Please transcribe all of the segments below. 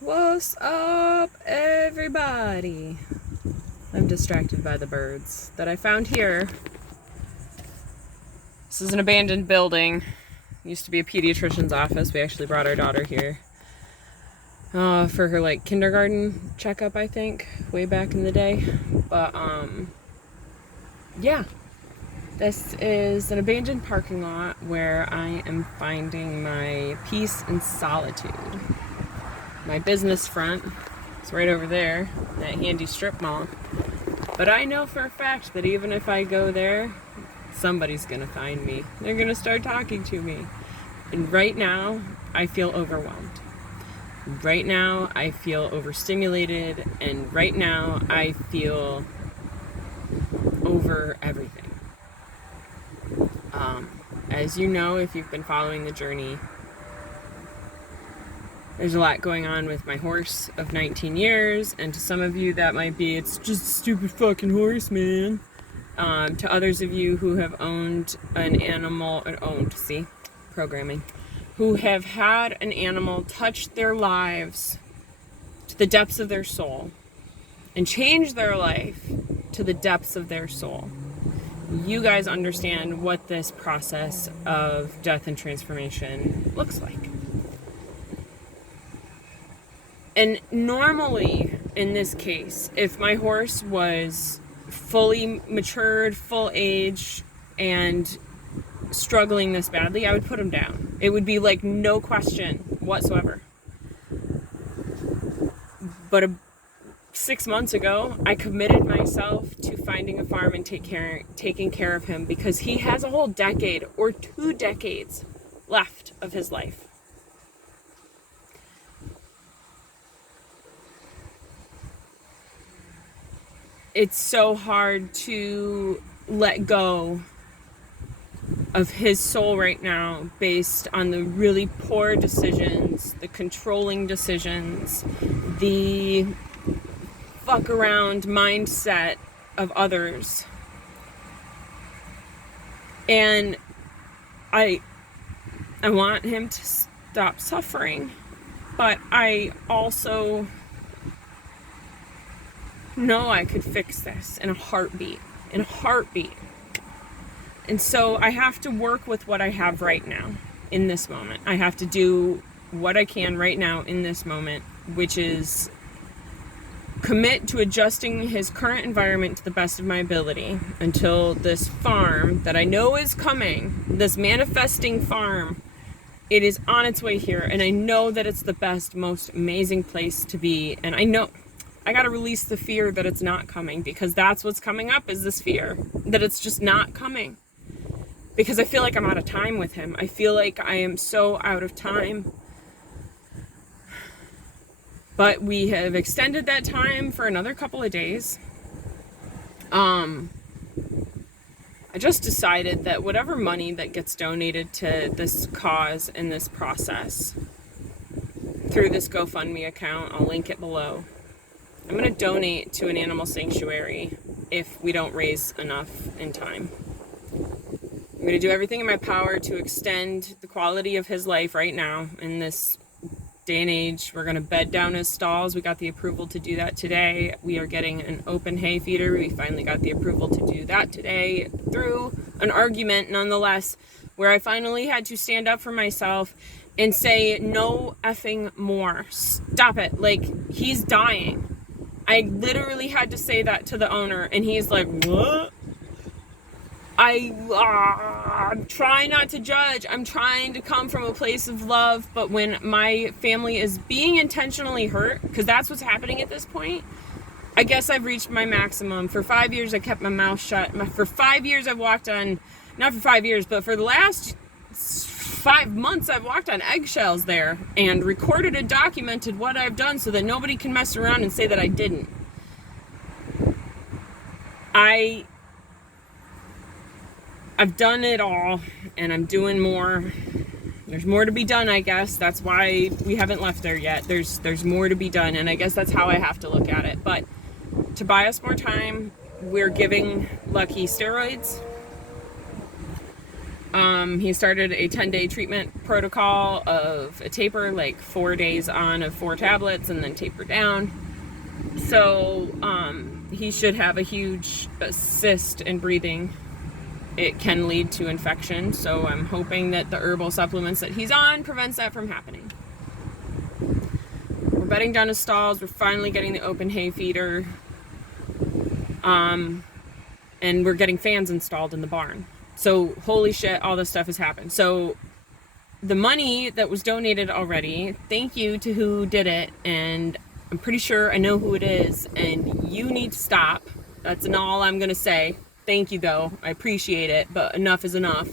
What's up, everybody? I'm distracted by the birds that I found here. This is an abandoned building. Used to be a pediatrician's office. We actually brought our daughter here for her kindergarten checkup, I think, way back in the day. But yeah, this is an abandoned parking lot where I am finding my peace and solitude. My business front is right over there, that handy strip mall. But I know for a fact that even if I go there, somebody's gonna find me. They're gonna start talking to me. And right now, I feel overwhelmed. Right now, I feel overstimulated. And right now, I feel over everything. As you know, if you've been following the journey, there's a lot going on with my horse of 19 years, and to some of you that might be, it's just a stupid fucking horse, man. To others of you who have owned an animal, programming, who have had an animal touch their lives to the depths of their soul and change their life to the depths of their soul. You guys understand what this process of death and transformation looks like. And normally, in this case, if my horse was fully matured, full age, and struggling this badly, I would put him down. It would be like no question whatsoever. But 6 months ago, I committed myself to finding a farm and taking care of him because he has a whole decade or 2 decades left of his life. It's so hard to let go of his soul right now based on the really poor decisions, the controlling decisions, the fuck around mindset of others. And I want him to stop suffering, but I also know I could fix this in a heartbeat. And so I have to work with what I have right now in this moment. I have to do what I can right now in this moment, which is commit to adjusting his current environment to the best of my ability until this farm that I know is coming, this manifesting farm, it is on its way here. And I know that it's the best, most amazing place to be. And I know I got to release the fear that it's not coming, because that's what's coming up, is this fear that it's just not coming. Because I feel like I'm out of time with him. I feel like I am so out of time. But we have extended that time for another couple of days. I just decided that whatever money that gets donated to this cause in this process through this GoFundMe account, I'll link it below, I'm going to donate to an animal sanctuary if we don't raise enough in time. I'm going to do everything in my power to extend the quality of his life right now in this day and age. We're going to bed down his stalls. We got the approval to do that today. We are getting an open hay feeder. We finally got the approval to do that today through an argument, nonetheless, where I finally had to stand up for myself and say, no effing more. Stop it. He's dying. I literally had to say that to the owner, and he's like, what? I'm trying not to judge. I'm trying to come from a place of love, but when my family is being intentionally hurt, because that's what's happening at this point, I guess I've reached my maximum. For 5 years, I kept my mouth shut. For 5 years, I've walked on, not for 5 years, but for the last 5 months, I've walked on eggshells there and recorded and documented what I've done so that nobody can mess around and say that I didn't. I've done it all, and I'm doing more. There's more to be done, I guess. That's why we haven't left there yet. There's more to be done, and I guess that's how I have to look at it. But to buy us more time, we're giving Lucky steroids. He started a 10-day treatment protocol of a taper, like 4 days on of 4 tablets and then taper down. So he should have a huge cyst in breathing. It can lead to infection, so I'm hoping that the herbal supplements that he's on prevents that from happening. We're bedding down his stalls. We're finally getting the open hay feeder. And we're getting fans installed in the barn. So holy shit, all this stuff has happened. So the money that was donated already, thank you to who did it, and I'm pretty sure I know who it is, and you need to stop. That's all I'm gonna say. Thank you though, I appreciate it, but enough is enough.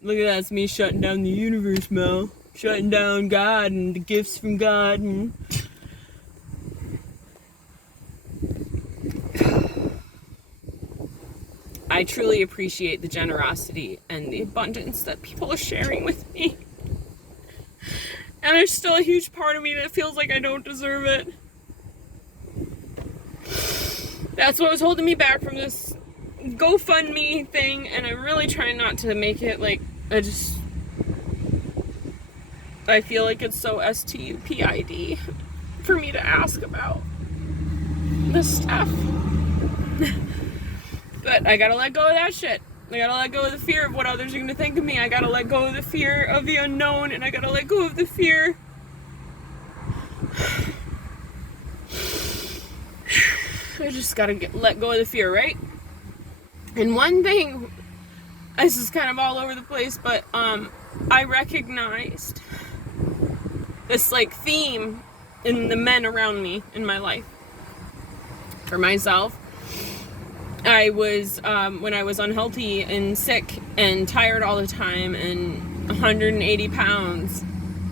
Look at that, it's me shutting down the universe, Mel. Shutting down God and the gifts from God and... I truly appreciate the generosity and the abundance that people are sharing with me. And there's still a huge part of me that feels like I don't deserve it. That's what was holding me back from this GoFundMe thing, and I'm really trying not to make it like, I feel like it's so stupid for me to ask about this stuff. But I gotta let go of that shit. I gotta let go of the fear of what others are gonna think of me. I gotta let go of the fear of the unknown, and I gotta let go of the fear. I just gotta let go of the fear, right? And one thing, this is kind of all over the place, but I recognized this like theme in the men around me in my life. For myself, I was, when I was unhealthy and sick and tired all the time and 180 pounds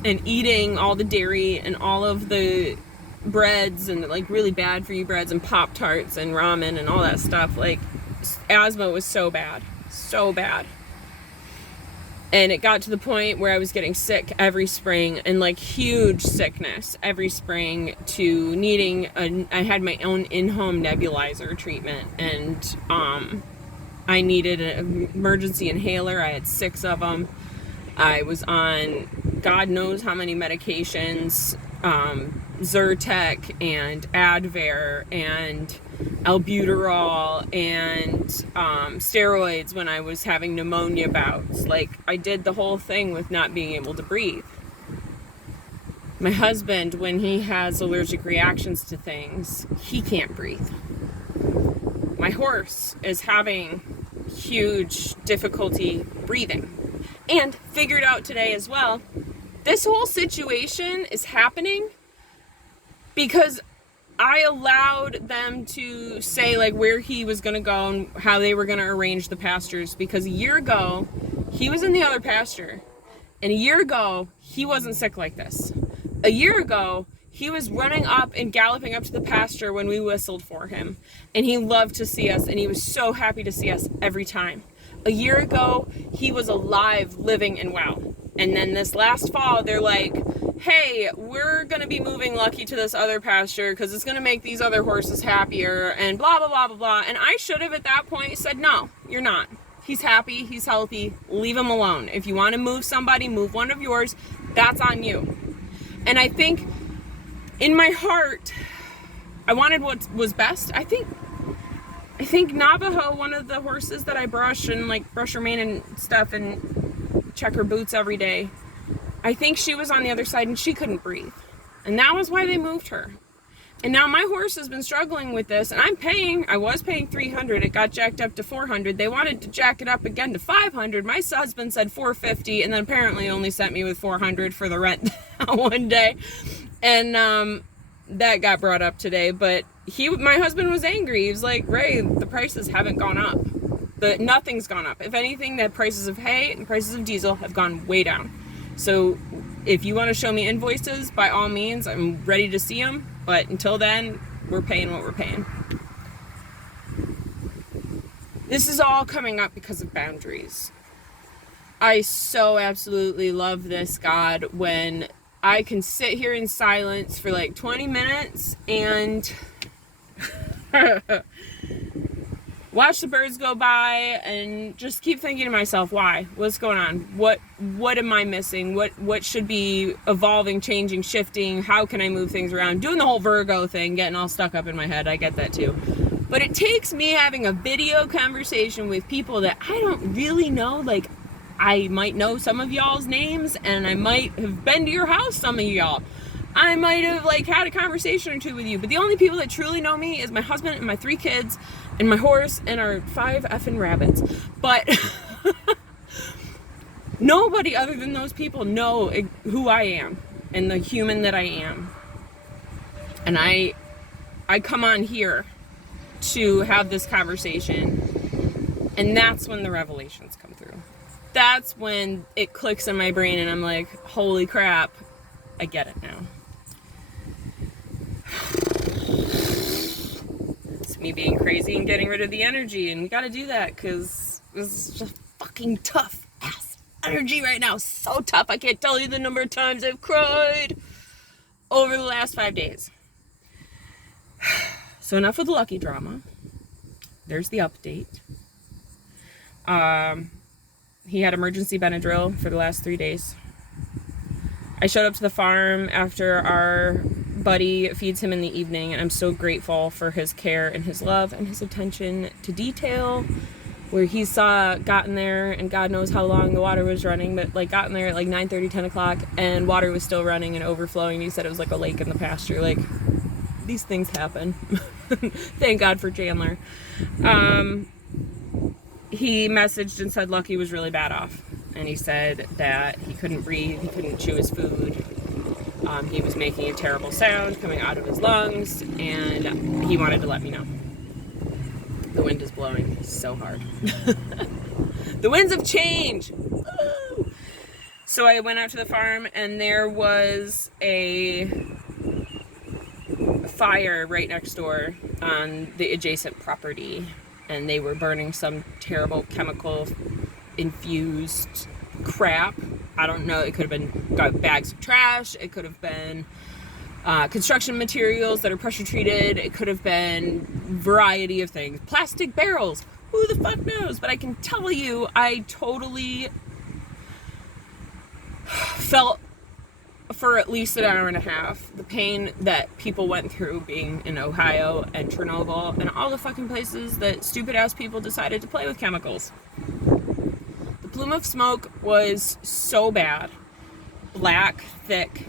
and eating all the dairy and all of the breads and like really bad for you breads and Pop-Tarts and ramen and all that stuff, like asthma was so bad. And it got to the point where I was getting sick every spring, and like huge sickness every spring, to needing I had my own in-home nebulizer treatment, and I needed an emergency inhaler. I had 6 of them. I was on God knows how many medications, Zyrtec and Advair and albuterol and steroids when I was having pneumonia bouts. Like, I did the whole thing with not being able to breathe. My husband, when he has allergic reactions to things, he can't breathe. My horse is having huge difficulty breathing. And figured out today as well, this whole situation is happening because I allowed them to say like where he was going to go and how they were going to arrange the pastures, because a year ago he was in the other pasture, and a year ago he wasn't sick like this. A year ago he was running up and galloping up to the pasture when we whistled for him, and he loved to see us, and he was so happy to see us every time. A year ago he was alive, living, and well. And then this last fall, they're like, hey, we're going to be moving Lucky to this other pasture because it's going to make these other horses happier and blah, blah, blah, blah, blah. And I should have at that point said, no, you're not. He's happy. He's healthy. Leave him alone. If you want to move somebody, move one of yours. That's on you. And I think in my heart, I wanted what was best. I think Navajo, one of the horses that I brush and like brush her mane and stuff and check her boots every day, I think she was on the other side and she couldn't breathe. And that was why they moved her. And now my horse has been struggling with this, and I was paying $300. It got jacked up to $400. They wanted to jack it up again to $500. My husband said $450, and then apparently only sent me with $400 for the rent one day. And that got brought up today, but my husband was angry. He was like, Ray, the prices haven't gone up. Nothing's gone up. If anything, the prices of hay and the prices of diesel have gone way down. So if you want to show me invoices, by all means, I'm ready to see them. But until then, we're paying what we're paying. This is all coming up because of boundaries. I so absolutely love this, God, when I can sit here in silence for like 20 minutes and watch the birds go by and just keep thinking to myself, why? What's going on? What am I missing? What should be evolving, changing, shifting? How can I move things around? Doing the whole Virgo thing, getting all stuck up in my head. I get that too. But it takes me having a video conversation with people that I don't really know. Like, I might know some of y'all's names, and I might have been to your house, some of y'all. I might have, like, had a conversation or two with you. But the only people that truly know me is my husband and my 3 kids and my horse and our 5 effing rabbits. But nobody other than those people know who I am and the human that I am. And I come on here to have this conversation, and that's when the revelations come through. That's when it clicks in my brain and I'm like, holy crap, I get it now. It's me being crazy and getting rid of the energy, and we gotta do that because this is just fucking tough ass energy right now. So tough. I can't tell you the number of times I've cried over the last 5 days. So enough with the lucky drama. There's the update. He had emergency Benadryl for the last 3 days. I showed up to the farm after our buddy feeds him in the evening, and I'm so grateful for his care and his love and his attention to detail, where he gotten there, and God knows how long the water was running, but like gotten there at like 9:30, 10 o'clock, and water was still running and overflowing. He said it was like a lake in the pasture. Like, these things happen. Thank God for Chandler. He messaged and said Lucky was really bad off. And he said that he couldn't breathe, he couldn't chew his food. He was making a terrible sound coming out of his lungs, and he wanted to let me know. The wind is blowing so hard. The winds of change! Woo! So I went out to the farm, and there was a fire right next door on the adjacent property, and they were burning some terrible chemical infused crap. I don't know, it could have been bags of trash, it could have been construction materials that are pressure treated, it could have been variety of things, plastic barrels, who the fuck knows. But I can tell you, I totally felt for at least an hour and a half the pain that people went through being in Ohio and Chernobyl and all the fucking places that stupid ass people decided to play with chemicals. The plume of smoke was so bad, black, thick.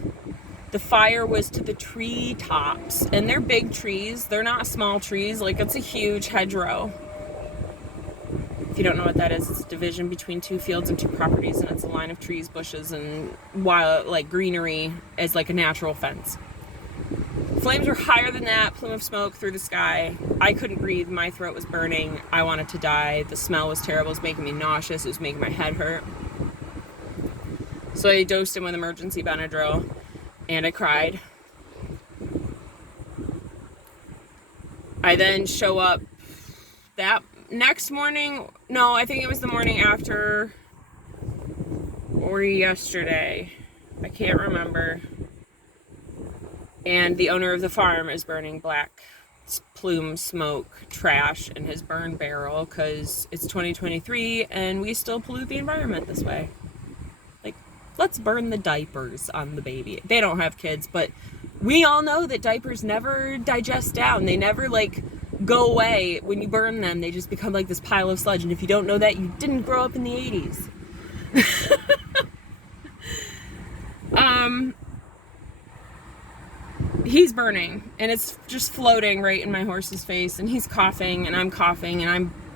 The fire was to the tree tops, and they're big trees. They're not small trees. Like, it's a huge hedgerow. If you don't know what that is, it's a division between 2 fields and 2 properties, and it's a line of trees, bushes, and wild, like, greenery as like a natural fence. Flames were higher than that, plume of smoke through the sky. I couldn't breathe, my throat was burning, I wanted to die, the smell was terrible, it was making me nauseous, it was making my head hurt. So I dosed him with emergency Benadryl, and I cried. I then show up that next morning, no, I think it was the morning after or yesterday, I can't remember, and the owner of the farm is burning black plume smoke trash in his burn barrel because it's 2023 and we still pollute the environment this way. Like, let's burn the diapers on the baby. They don't have kids, but we all know that diapers never digest down. They never, like, go away. When you burn them, they just become like this pile of sludge. And if you don't know that, you didn't grow up in the 80s. He's burning, and it's just floating right in my horse's face, and he's coughing, and I'm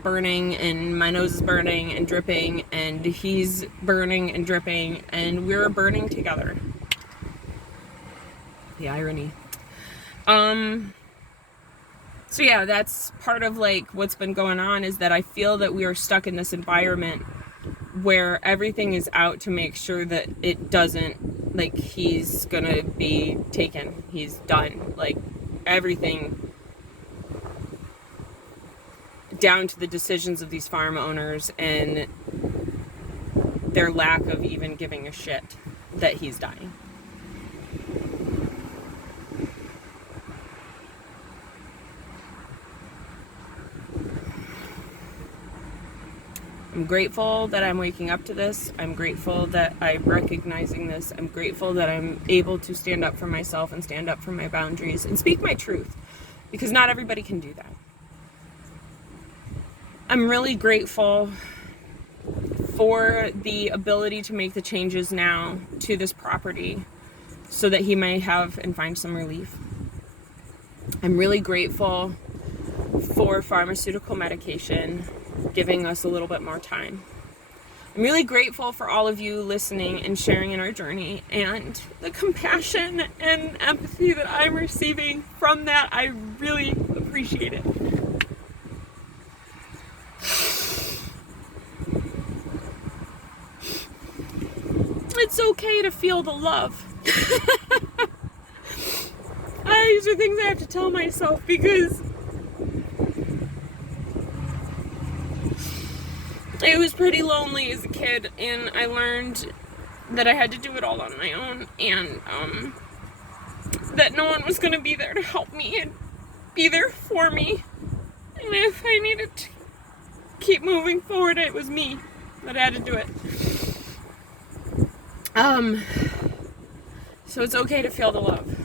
burning, and my nose is burning and dripping, and he's burning and dripping, and we're burning together. The irony. So yeah, that's part of like what's been going on, is that I feel that we are stuck in this environment where everything is out to make sure that it doesn't, like, he's gonna be taken, he's done, like everything down to the decisions of these farm owners and their lack of even giving a shit that he's dying. I'm grateful that I'm waking up to this. I'm grateful that I'm recognizing this. I'm grateful that I'm able to stand up for myself and stand up for my boundaries and speak my truth, because not everybody can do that. I'm really grateful for the ability to make the changes now to this property so that he may have and find some relief. I'm really grateful for pharmaceutical medication giving us a little bit more time. I'm really grateful for all of you listening and sharing in our journey, and the compassion and empathy that I'm receiving from that. I really appreciate it. It's okay to feel the love. These are things I have to tell myself, because it was pretty lonely as a kid, and I learned that I had to do it all on my own, and that no one was going to be there to help me and be there for me. And if I needed to keep moving forward, it was me that had to do it. So it's okay to feel the love.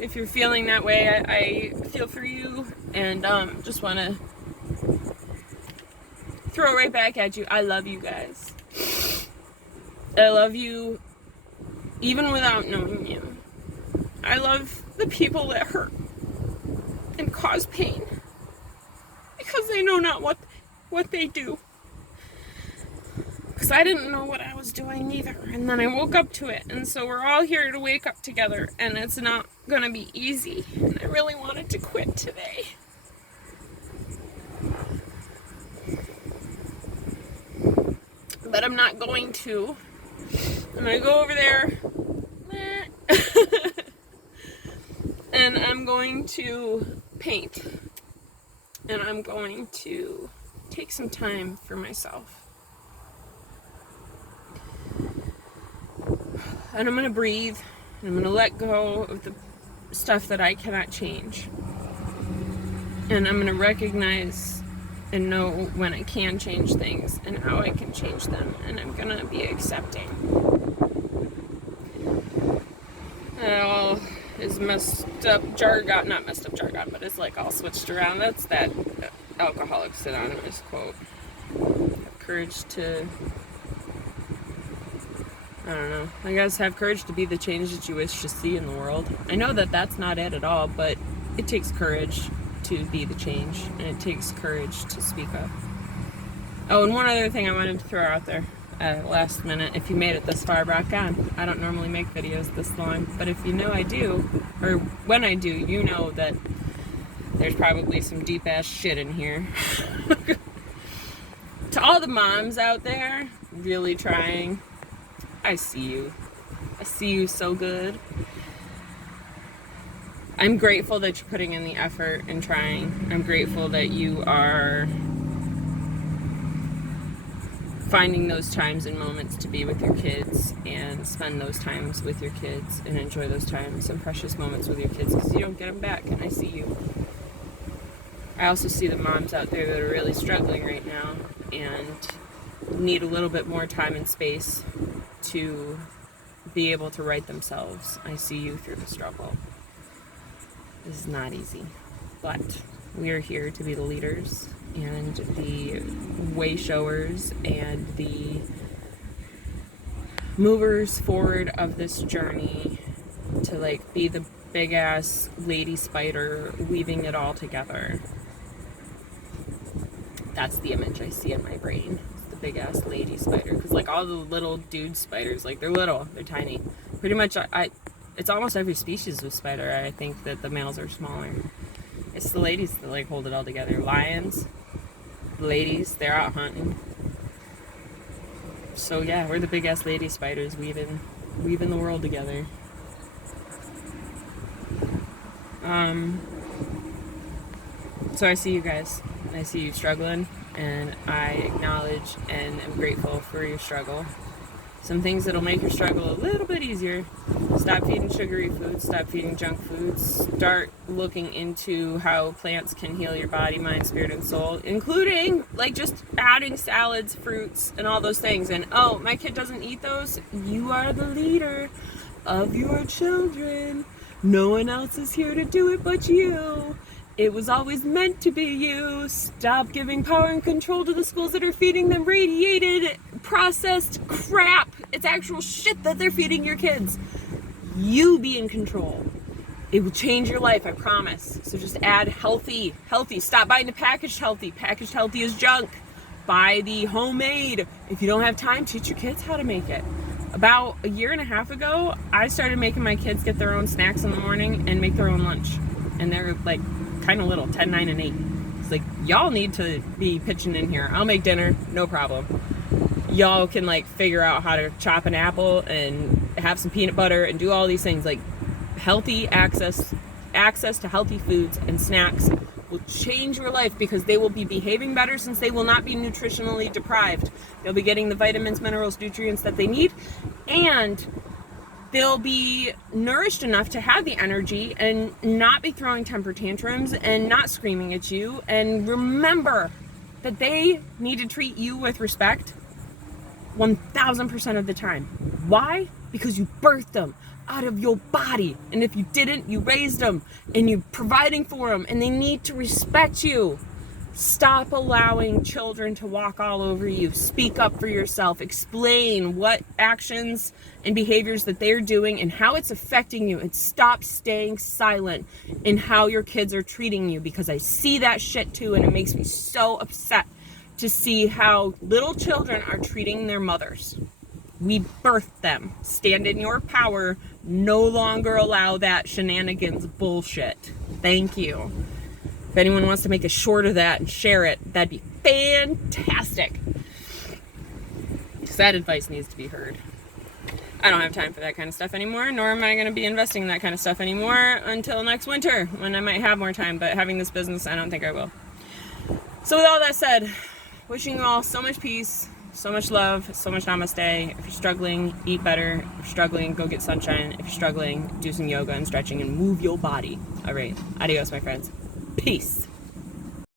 If you're feeling that way, I feel for you, and just want to throw it right back at you. I love you guys. I love you even without knowing you. I love the people that hurt and cause pain, because they know not what they do. Because I didn't know what I was doing either, and then I woke up to it, and so we're all here to wake up together, and it's not gonna be easy, and I really wanted to quit today. But I'm not going to. I'm gonna go over there, and I'm going to paint, and I'm going to take some time for myself. And I'm going to breathe, and I'm going to let go of the stuff that I cannot change. And I'm going to recognize and know when I can change things and how I can change them. And I'm going to be accepting. It all is messed up jargon, not messed up jargon, but it's like all switched around. That's that Alcoholics Anonymous quote. Have courage to... I don't know. I guess have courage to be the change that you wish to see in the world. I know that that's not it at all, but it takes courage to be the change, and it takes courage to speak up. Oh, and one other thing I wanted to throw out there, last minute, if you made it this far back on. I don't normally make videos this long, but if you know I do, or when I do, you know that there's probably some deep ass shit in here. To all the moms out there really trying, I see you. I see you so good. I'm grateful that you're putting in the effort and trying. I'm grateful that you are finding those times and moments to be with your kids and spend those times with your kids and enjoy those times and precious moments with your kids, because you don't get them back, and I see you. I also see the moms out there that are really struggling right now and need a little bit more time and space to be able to right themselves. I see you through the struggle. This is not easy, but we are here to be the leaders and the way showers and the movers forward of this journey, to like be the big ass lady spider weaving it all together. That's the image I see in my brain. Big ass lady spider, because like all the little dude spiders, like they're little, they're tiny. Pretty much, it's almost every species of spider. I think that the males are smaller. It's the ladies that like hold it all together. Lions, the ladies, they're out hunting. So yeah, we're the big ass lady spiders weaving the world together. So I see you guys. I see you struggling, and I acknowledge and am grateful for your struggle. some things that'll make your struggle a little bit easier. Stop feeding sugary foods, stop feeding junk foods, start looking into how plants can heal your body, mind, spirit, and soul, including like just adding salads, fruits, and all those things. And oh, my kid doesn't eat those. You are the leader of your children. No one else is here to do it but you. It was always meant to be you. Stop giving power and control to the schools that are feeding them radiated, processed crap. It's actual shit that they're feeding your kids. You be in control. It will change your life, I promise. So just add healthy. Stop buying the packaged healthy. Packaged healthy is junk. Buy the homemade. If you don't have time, teach your kids how to make it. About a year and a half ago, I started making my kids get their own snacks in the morning and make their own lunch. And they're like kind of little, 10, 9, and 8. It's like, y'all need to be pitching in here. I'll make dinner, no problem. Y'all can like figure out how to chop an apple and have some peanut butter and do all these things. Like healthy access to healthy foods and snacks will change your life because they will be behaving better since they will not be nutritionally deprived. They'll be getting the vitamins, minerals, nutrients that they need, and they'll be nourished enough to have the energy and not be throwing temper tantrums and not screaming at you. And remember that they need to treat you with respect 1000% of the time. Why? Because you birthed them out of your body. And if you didn't, you raised them and you're providing for them and they need to respect you. Stop allowing children to walk all over you. Speak up for yourself. Explain what actions and behaviors that they're doing and how it's affecting you. And stop staying silent in how your kids are treating you, because I see that shit too, and it makes me so upset to see how little children are treating their mothers. We birthed them. Stand in your power. No longer allow that shenanigans bullshit. Thank you. If anyone wants to make a short of that and share it, that'd be fantastic. Because that advice needs to be heard. I don't have time for that kind of stuff anymore, nor am I going to be investing in that kind of stuff anymore until next winter, when I might have more time. But having this business, I don't think I will. So with all that said, wishing you all so much peace, so much love, so much namaste. If you're struggling, eat better. If you're struggling, go get sunshine. If you're struggling, do some yoga and stretching and move your body. All right. Adios, my friends. Peace.